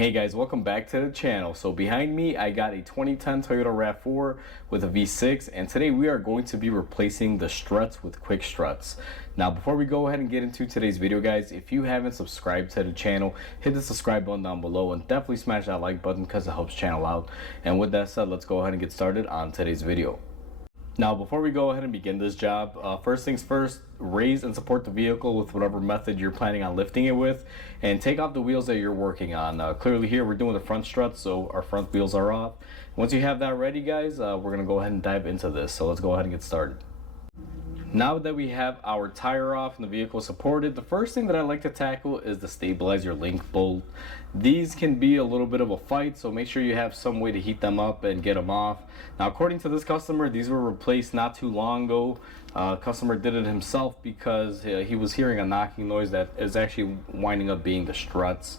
Hey guys, welcome back to the channel. So behind me I got a 2010 Toyota Rav4 with a V6, and today we are going to be replacing the struts with quick struts. Now before we go ahead and get into today's video, guys, if you haven't subscribed to the channel, hit the subscribe button down below and definitely smash that like button because it helps channel out. And with that said, let's go ahead and get started on today's video. Now before we go ahead and begin this job, first things first, raise and support the vehicle with whatever method you're planning on lifting it with, and take off the wheels that you're working on. Clearly here we're doing the front struts, so our front wheels are off. Once you have that ready, guys, we're gonna go ahead and dive into this. So let's go ahead and get started. Now that we have our tire off and the vehicle supported, the first thing that I like to tackle is the stabilizer link bolt. These can be a little bit of a fight, so make sure you have some way to heat them up and get them off. Now according to this customer, these were replaced not too long ago. Customer did it himself because he was hearing a knocking noise that is actually winding up being the struts.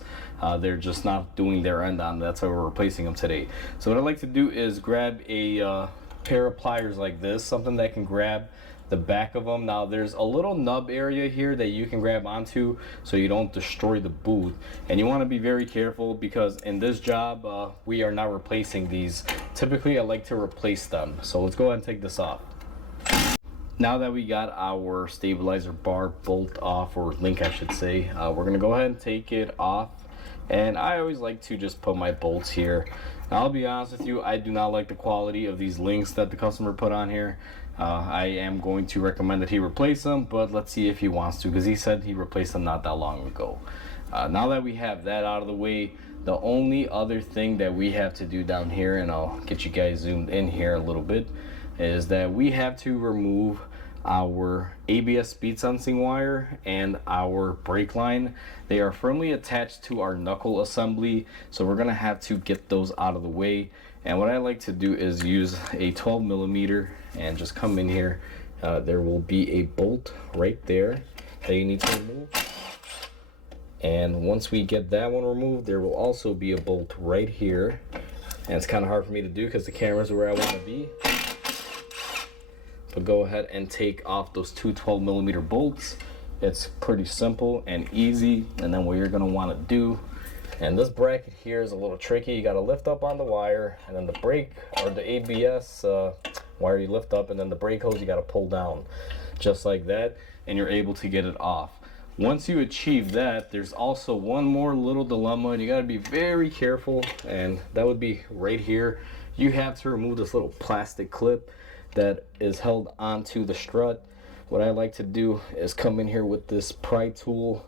They're just not doing their end on. That's why we're replacing them today. So what I like to do is grab a pair of pliers like this, something that can grab the back of them. Now there's a little nub area here that you can grab onto so you don't destroy the boot, and you want to be very careful because in this job we are not replacing these. Typically I like to replace them. So let's go ahead and take this off. Now that we got our stabilizer bar bolt off, or link I should say, we're gonna go ahead and take it off. And I always like to just put my bolts here. Now, I'll be honest with you, I do not like the quality of these links that the customer put on here. I am going to recommend that he replace them, but let's see if he wants to, because he said he replaced them not that long ago. Now that we have that out of the way, the only other thing that we have to do down here, and I'll get you guys zoomed in here a little bit, is that we have to remove our ABS speed sensing wire and our brake line. They are firmly attached to our knuckle assembly, so we're gonna have to get those out of the way. And what I like to do is use a 12 millimeter and just come in here. There will be a bolt right there that you need to remove, and once we get that one removed, there will also be a bolt right here. And it's kind of hard for me to do because the camera's where I want to be. But go ahead and take off those two 12 millimeter bolts. It's pretty simple and easy. And then what you're going to want to do, and this bracket here is a little tricky, you got to lift up on the wire, and then the brake or the ABS wire you lift up, and then the brake hose you got to pull down just like that, and you're able to get it off. Once you achieve that, there's also one more little dilemma, and you got to be very careful, and that would be right here. You have to remove this little plastic clip that is held onto the strut. What I like to do is come in here with this pry tool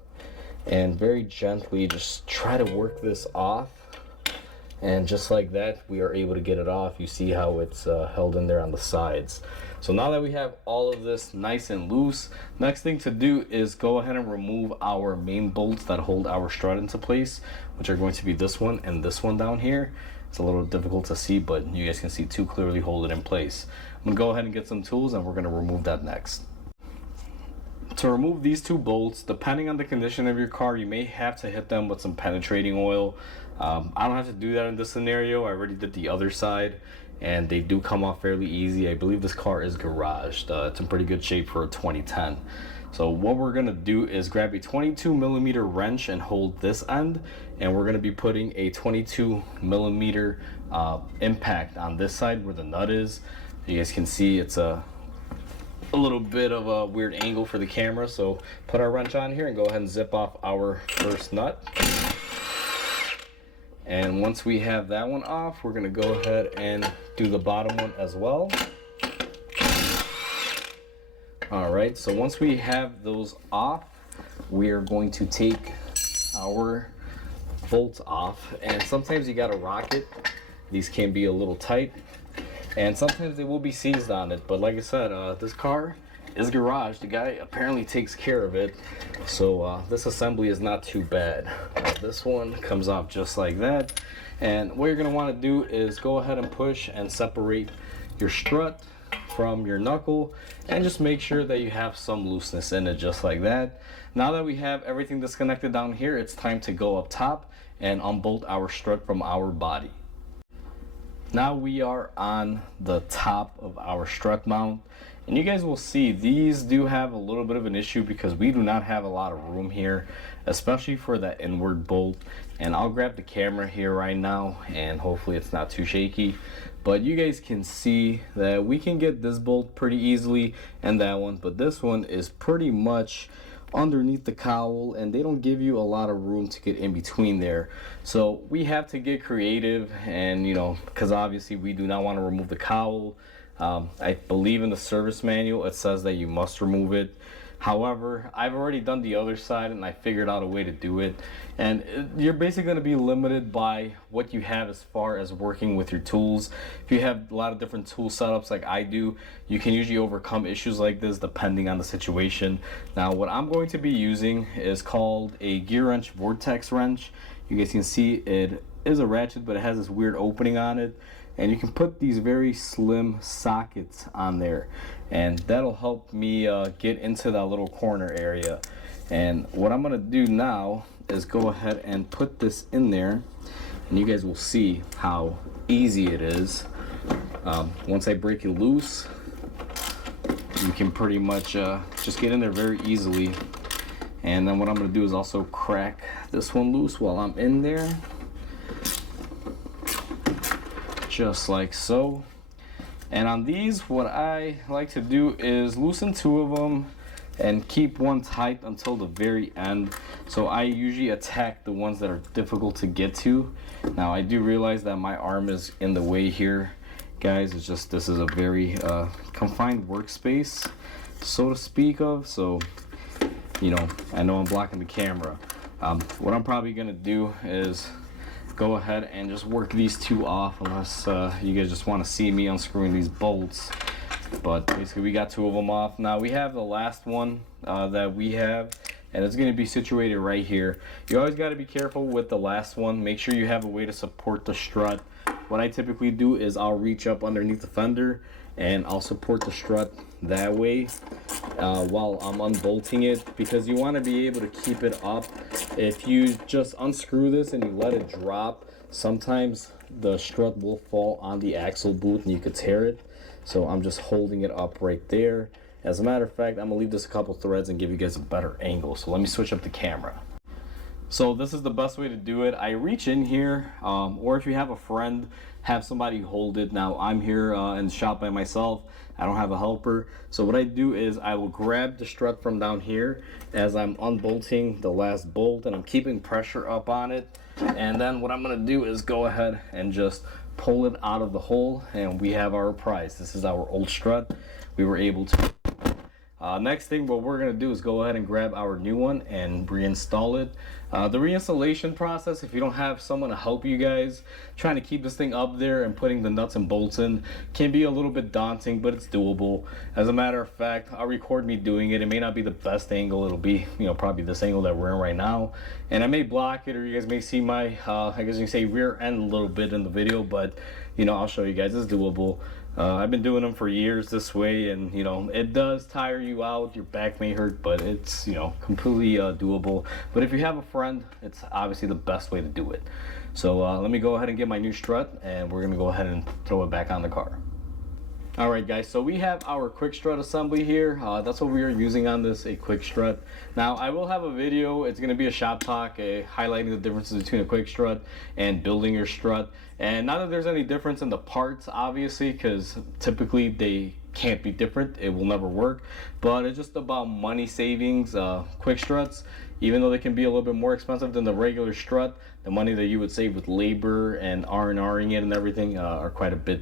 and very gently just try to work this off, and just like that we are able to get it off. You see how it's held in there on the sides. So now that we have all of this nice and loose, next thing to do is go ahead and remove our main bolts that hold our strut into place, which are going to be this one and this one down here. It's a little difficult to see, but you guys can see two clearly hold it in place. I'm gonna go ahead and get some tools and we're gonna remove that next. To remove these two bolts, depending on the condition of your car, you may have to hit them with some penetrating oil. I don't have to do that in this scenario. I already did the other side, and they do come off fairly easy. I believe this car is garaged. It's in pretty good shape for a 2010. So what we're gonna do is grab a 22 millimeter wrench and hold this end, and we're gonna be putting a 22 millimeter impact on this side where the nut is. You guys can see it's a little bit of a weird angle for the camera, so put our wrench on here and go ahead and zip off our first nut. And once we have that one off, we're gonna go ahead and do the bottom one as well. Alright, so once we have those off, we are going to take our bolts off, and sometimes you gotta rock it. These can be a little tight, and sometimes they will be seized on it, but like I said, this car is garaged. The guy apparently takes care of it, so this assembly is not too bad. This one comes off just like that, and what you're going to want to do is go ahead and push and separate your strut from your knuckle, and just make sure that you have some looseness in it just like that. Now that we have everything disconnected down here, it's time to go up top and unbolt our strut from our body. Now we are on the top of our strut mount, And you guys will see these do have a little bit of an issue because we do not have a lot of room here, especially for that inward bolt. And I'll grab the camera here right now and hopefully it's not too shaky, but you guys can see that we can get this bolt pretty easily and that one, but this one is pretty much underneath the cowl and they don't give you a lot of room to get in between there. So we have to get creative, and you know, because obviously we do not want to remove the cowl. I believe in the service manual it says that you must remove it. However, I've already done the other side and I figured out a way to do it. And you're basically going to be limited by what you have as far as working with your tools. If you have a lot of different tool setups like I do, you can usually overcome issues like this depending on the situation. Now, what I'm going to be using is called a gear wrench vortex wrench. You guys can see it is a ratchet, but it has this weird opening on it. And you can put these very slim sockets on there, and that'll help me get into that little corner area. And what I'm gonna do now is go ahead and put this in there, and you guys will see how easy it is. Once I break it loose, you can pretty much just get in there very easily. And then what I'm gonna do is also crack this one loose while I'm in there, just like so. And on these, what I like to do is loosen 2 of them and keep one tight until the very end. So I usually attack the ones that are difficult to get to. Now I do realize that my arm is in the way here, guys. It's just, this is a very confined workspace, so to speak of. So, you know, I know I'm blocking the camera. What I'm probably gonna do is go ahead and just work these 2 off, unless you guys just want to see me unscrewing these bolts. But basically we got 2 of them off. Now we have the last one that we have, and it's going to be situated right here. You always got to be careful with the last one. Make sure you have a way to support the strut. What I typically do is I'll reach up underneath the fender and I'll support the strut that way while I'm unbolting it, because you want to be able to keep it up. If you just unscrew this and you let it drop, sometimes the strut will fall on the axle boot and you could tear it. So I'm just holding it up right there. As a matter of fact, I'm gonna leave this a couple threads and give you guys a better angle. So let me switch up the camera. So this is the best way to do it. I reach in here, or if you have a friend, have somebody hold it. Now I'm here in the shop by myself. I don't have a helper. So what I do is I will grab the strut from down here as I'm unbolting the last bolt, and I'm keeping pressure up on it. And then what I'm gonna do is go ahead and just pull it out of the hole, and we have our prize. This is our old strut. We were able to. Next thing, what we're gonna do is go ahead and grab our new one and reinstall it. The reinstallation process, if you don't have someone to help you guys, trying to keep this thing up there and putting the nuts and bolts in can be a little bit daunting, but it's doable. As a matter of fact, I'll record me doing it. It may not be the best angle. It'll be, you know, probably this angle that we're in right now. And I may block it, or you guys may see my, I guess you can say rear end a little bit in the video, but you know, I'll show you guys. It's doable. I've been doing them for years this way, and you know, it does tire you out. Your back may hurt, but it's, you know, completely doable. But if you have a friend, it's obviously the best way to do it. So let me go ahead and get my new strut, and we're gonna go ahead and throw it back on the car. Alright guys, so we have our quick strut assembly here. That's what we are using on this, a quick strut. Now I will have a video. It's going to be a shop talk, highlighting the differences between a quick strut and building your strut. And not that there's any difference in the parts, obviously, because typically they can't be different. It will never work. But it's just about money savings. Quick struts, even though they can be a little bit more expensive than the regular strut, the money that you would save with labor and R&Ring it and everything are quite a bit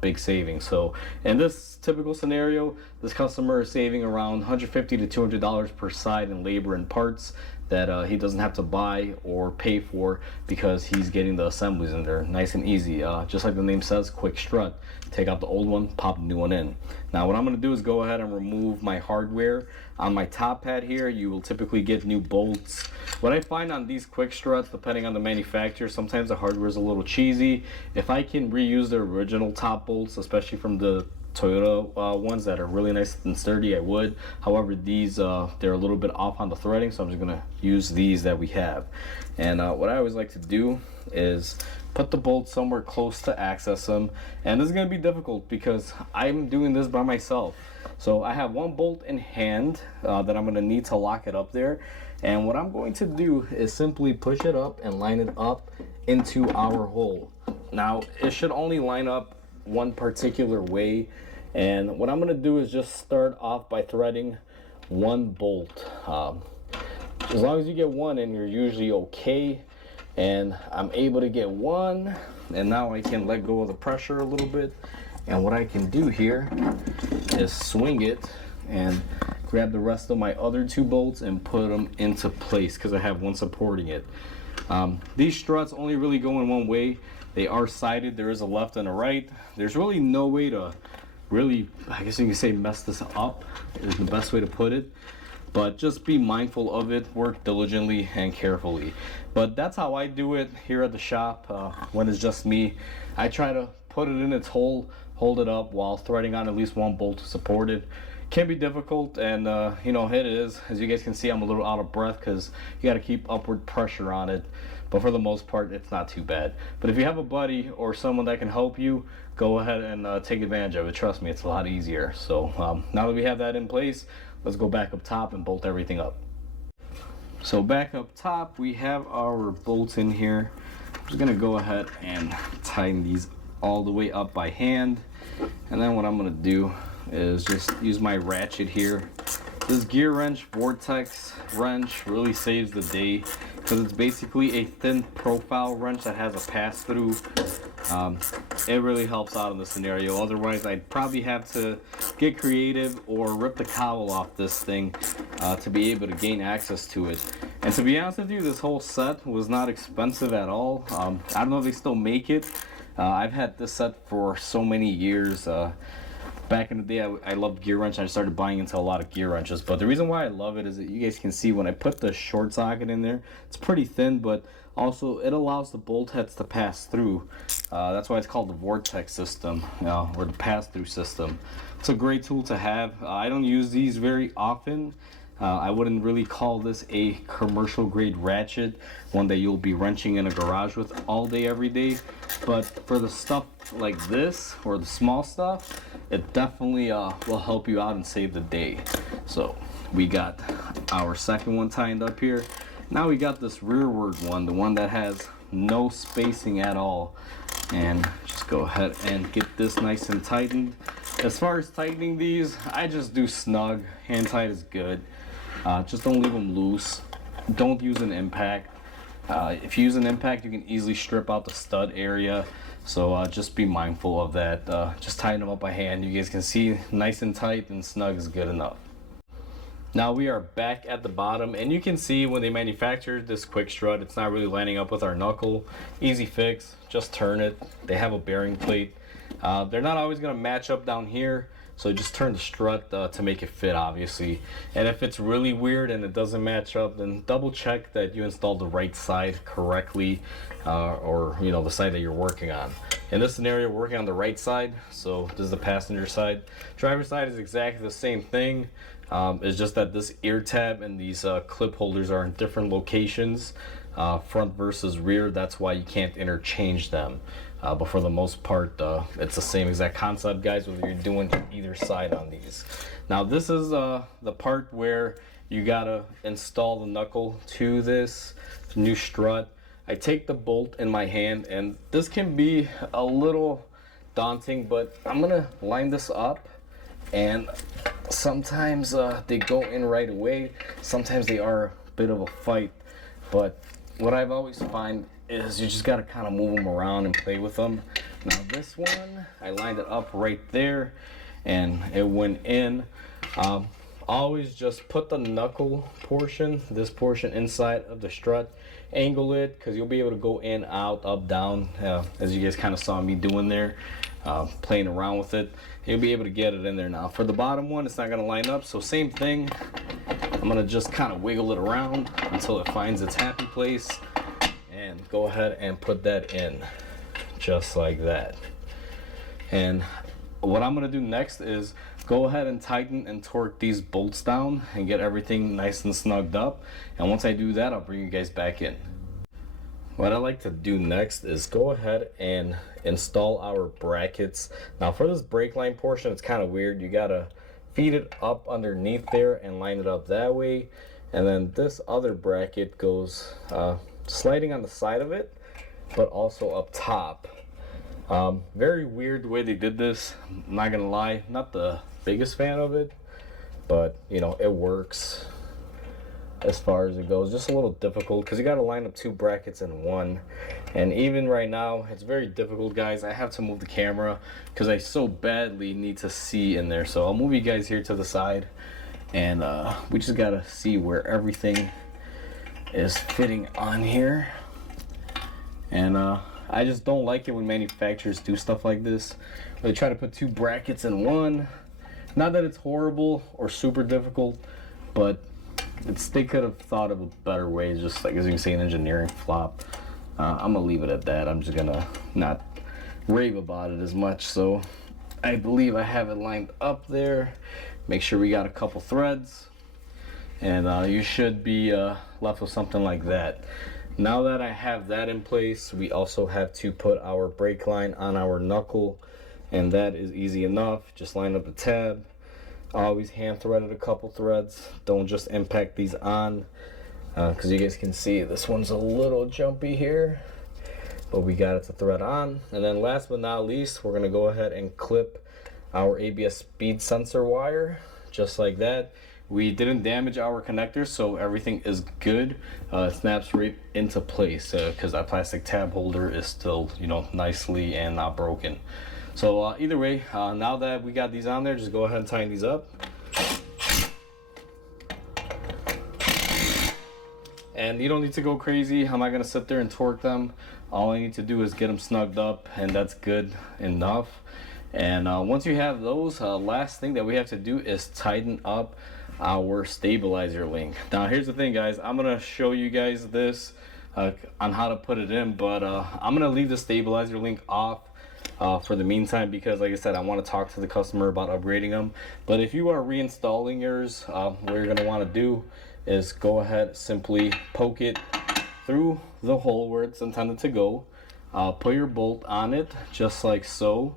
big savings. So in this typical scenario, this customer is saving around $150 to $200 per side in labor and parts that he doesn't have to buy or pay for, because he's getting the assemblies in there nice and easy. Just like the name says, quick strut. Take out the old one, pop the new one in. Now what I'm going to do is go ahead and remove my hardware. On my top pad here, you will typically get new bolts. What I find on these quick struts, depending on the manufacturer, sometimes the hardware is a little cheesy. If I can reuse the original top bolts, especially from the Toyota ones that are really nice and sturdy, I would. However, these they're a little bit off on the threading, so I'm just gonna use these that we have. And what I always like to do is put the bolt somewhere close to access them, and this is gonna be difficult because I'm doing this by myself. So I have one bolt in hand that I'm gonna need to lock it up there, and what I'm going to do is simply push it up and line it up into our hole. Now it should only line up one particular way, and what I'm gonna do is just start off by threading one bolt. As long as you get one in, you're usually okay. And I'm able to get one, and now I can let go of the pressure a little bit. And what I can do here is swing it and grab the rest of my other two bolts and put them into place because I have one supporting it. These struts only really go in one way. They are sided. There is a left and a right. There's really no way to really, I guess you can say, mess this up is the best way to put it. But just be mindful of it, work diligently and carefully. But that's how I do it here at the shop when it's just me. I try to put it in its hole, hold it up while threading on at least one bolt to support it. Can be difficult, and you know, it is. As you guys can see, I'm a little out of breath because you got to keep upward pressure on it. But for the most part, it's not too bad. But if you have a buddy or someone that can help you, go ahead and take advantage of it. Trust me, it's a lot easier. So now that we have that in place, let's go back up top and bolt everything up. So back up top, we have our bolts in here. I'm just gonna go ahead and tighten these all the way up by hand. And then what I'm gonna do is just use my ratchet here. This gear wrench, Vortex wrench, really saves the day because it's basically a thin profile wrench that has a pass-through. It really helps out in this scenario. Otherwise, I'd probably have to get creative or rip the cowl off this thing to be able to gain access to it. And to be honest with you, this whole set was not expensive at all. I don't know if they still make it. I've had this set for so many years. Back in the day, I loved gear wrench. I started buying into a lot of gear wrenches. But the reason why I love it is that you guys can see when I put the short socket in there, it's pretty thin, but also it allows the bolt heads to pass through. That's why it's called the Vortex system, or the pass-through system. It's a great tool to have. I don't use these very often. I wouldn't really call this a commercial grade ratchet, one that you'll be wrenching in a garage with all day, every day. But for the stuff like this, or the small stuff, it definitely will help you out and save the day. So we got our second one tightened up here. Now we got this rearward one, the one that has no spacing at all. And just go ahead and get this nice and tightened. As far as tightening these, I just do snug. Hand tight is good. Just don't leave them loose. Don't use an impact. If you use an impact, you can easily strip out the stud area. So just be mindful of that. Just tighten them up by hand. You guys can see nice and tight, and snug is good enough. Now we are back at the bottom, and you can see when they manufactured this quick strut, it's not really lining up with our knuckle. Easy fix, just turn it. They have a bearing plate. They're not always going to match up down here, so just turn the strut to make it fit, obviously. And if it's really weird and it doesn't match up, then double check that you installed the right side correctly, or you know, the side that you're working on. In this scenario, we're working on the right side, so this is the passenger side. Driver's side is exactly the same thing. It's just that this ear tab and these clip holders are in different locations, front versus rear. That's why you can't interchange them. But for the most part, it's the same exact concept, guys, whether you're doing either side on these. Now this is the part where you gotta install the knuckle to this new strut. I take the bolt in my hand, and this can be a little daunting, but I'm gonna line this up, and sometimes they go in right away. Sometimes they are a bit of a fight, but what I've always find is you just gotta kind of move them around and play with them. Now this one, I lined it up right there, and it went in. Always just put the knuckle portion, this portion, inside of the strut. Angle it, because you'll be able to go in, out, up, down, as you guys kind of saw me doing there, playing around with it. You'll be able to get it in there. Now for the bottom one, it's not going to line up, so same thing. I'm going to just kind of wiggle it around until it finds its happy place, and go ahead and put that in just like that. And what I'm gonna do next is go ahead and tighten and torque these bolts down and get everything nice and snugged up. And once I do that, I'll bring you guys back in. What I like to do next is go ahead and install our brackets. Now for this brake line portion, it's kind of weird. You gotta feed it up underneath there and line it up that way. And then this other bracket goes sliding on the side of it, but also up top. Very weird the way they did this. I'm not gonna lie, not the biggest fan of it, but you know, it works as far as it goes. Just a little difficult because you got to line up two brackets in one, and even right now it's very difficult, guys. I have to move the camera because I so badly need to see in there, so I'll move you guys here to the side, and we just got to see where everything is fitting on here. And I just don't like it when manufacturers do stuff like this. They try to put two brackets in one. Not that it's horrible or super difficult, but they could have thought of a better way. Just like, as you can see, an engineering flop. I'm gonna leave it at that. I'm just gonna not rave about it as much. So I believe I have it lined up there. Make sure we got a couple threads, and you should be left with something like that. Now that I have that in place, we also have to put our brake line on our knuckle, and that is easy enough. Just line up the tab. I always hand threaded a couple threads. Don't just impact these on, because you guys can see this one's a little jumpy here, but we got it to thread on. And then last but not least, we're gonna go ahead and clip our ABS speed sensor wire, just like that. We didn't damage our connectors, so everything is good. It snaps right into place because that plastic tab holder is still, you know, nicely and not broken. So either way, now that we got these on there, just go ahead and tighten these up. And you don't need to go crazy. I'm not gonna sit there and torque them. All I need to do is get them snugged up, and that's good enough. And once you have those, last thing that we have to do is tighten up our stabilizer link. Now here's the thing, guys. I'm gonna show you guys this on how to put it in, but I'm gonna leave the stabilizer link off for the meantime, because like I said, I want to talk to the customer about upgrading them. But if you are reinstalling yours, what you're gonna want to do is go ahead, simply poke it through the hole where it's intended to go, put your bolt on it just like so.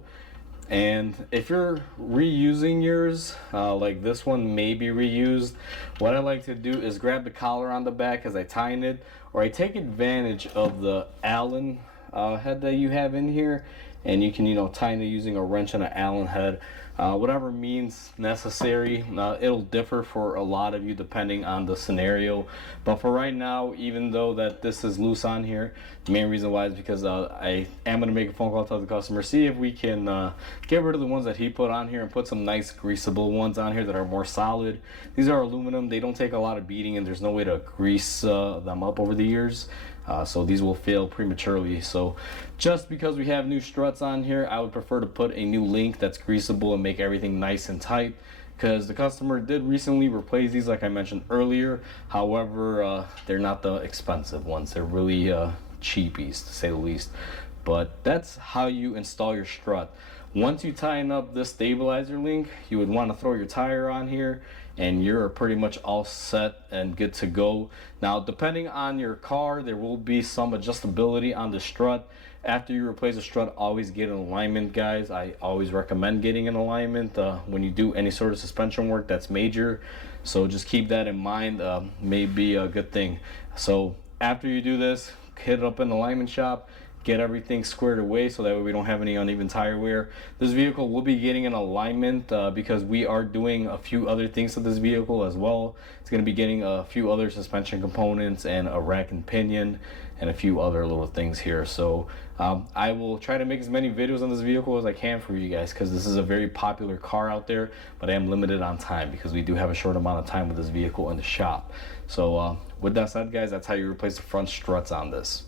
And if you're reusing yours, like this one may be reused, what I like to do is grab the collar on the back as I tighten it, or I take advantage of the Allen head that you have in here, and you can, you know, tighten it using a wrench and an Allen head. Whatever means necessary. It'll differ for a lot of you depending on the scenario, but for right now, even though that this is loose on here, the main reason why is because I am going to make a phone call to the customer, see if we can get rid of the ones that he put on here and put some nice greasable ones on here that are more solid. These are aluminum, they don't take a lot of beating, and there's no way to grease them up over the years. So these will fail prematurely. So just because we have new struts on here, I would prefer to put a new link that's greasable and make everything nice and tight, because the customer did recently replace these like I mentioned earlier. However, they're not the expensive ones. They're really cheapies, to say the least. But that's how you install your strut. Once you tighten up this stabilizer link, you would want to throw your tire on here, and you're pretty much all set and good to go. Now, depending on your car, there will be some adjustability on the strut. After you replace the strut, always get an alignment, guys. I always recommend getting an alignment when you do any sort of suspension work that's major. So just keep that in mind. May be a good thing. So after you do this, hit it up in the alignment shop, get everything squared away so that way we don't have any uneven tire wear. This vehicle will be getting an alignment because we are doing a few other things to this vehicle as well. It's going to be getting a few other suspension components and a rack and pinion and a few other little things here. So I will try to make as many videos on this vehicle as I can for you guys, because this is a very popular car out there, but I am limited on time because we do have a short amount of time with this vehicle in the shop. So with that said, guys, that's how you replace the front struts on this.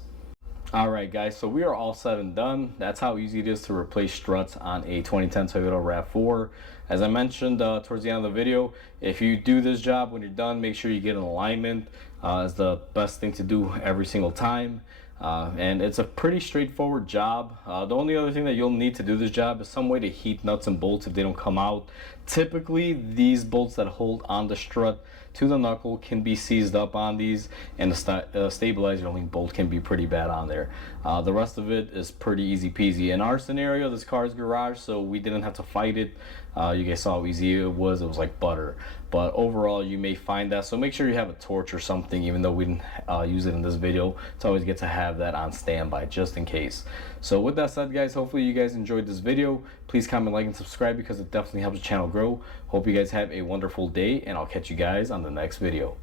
Alright guys, so we are all said and done. That's how easy it is to replace struts on a 2010 Toyota Rav4. As I mentioned towards the end of the video, if you do this job, when you're done, make sure you get an alignment. It's the best thing to do every single time. And it's a pretty straightforward job. The only other thing that you'll need to do this job is some way to heat nuts and bolts if they don't come out. Typically, these bolts that hold on the strut to the knuckle can be seized up on these, and the stabilizer link bolt can be pretty bad on there. The rest of it is pretty easy peasy. In our scenario, this car is garage, so we didn't have to fight it. You guys saw how easy it was like butter. But overall, you may find that, so make sure you have a torch or something, even though we didn't use it in this video. It's always good to have that on standby just in case. So with that said, guys, hopefully you guys enjoyed this video. Please comment, like, and subscribe because it definitely helps the channel grow. Hope you guys have a wonderful day, and I'll catch you guys on the next video.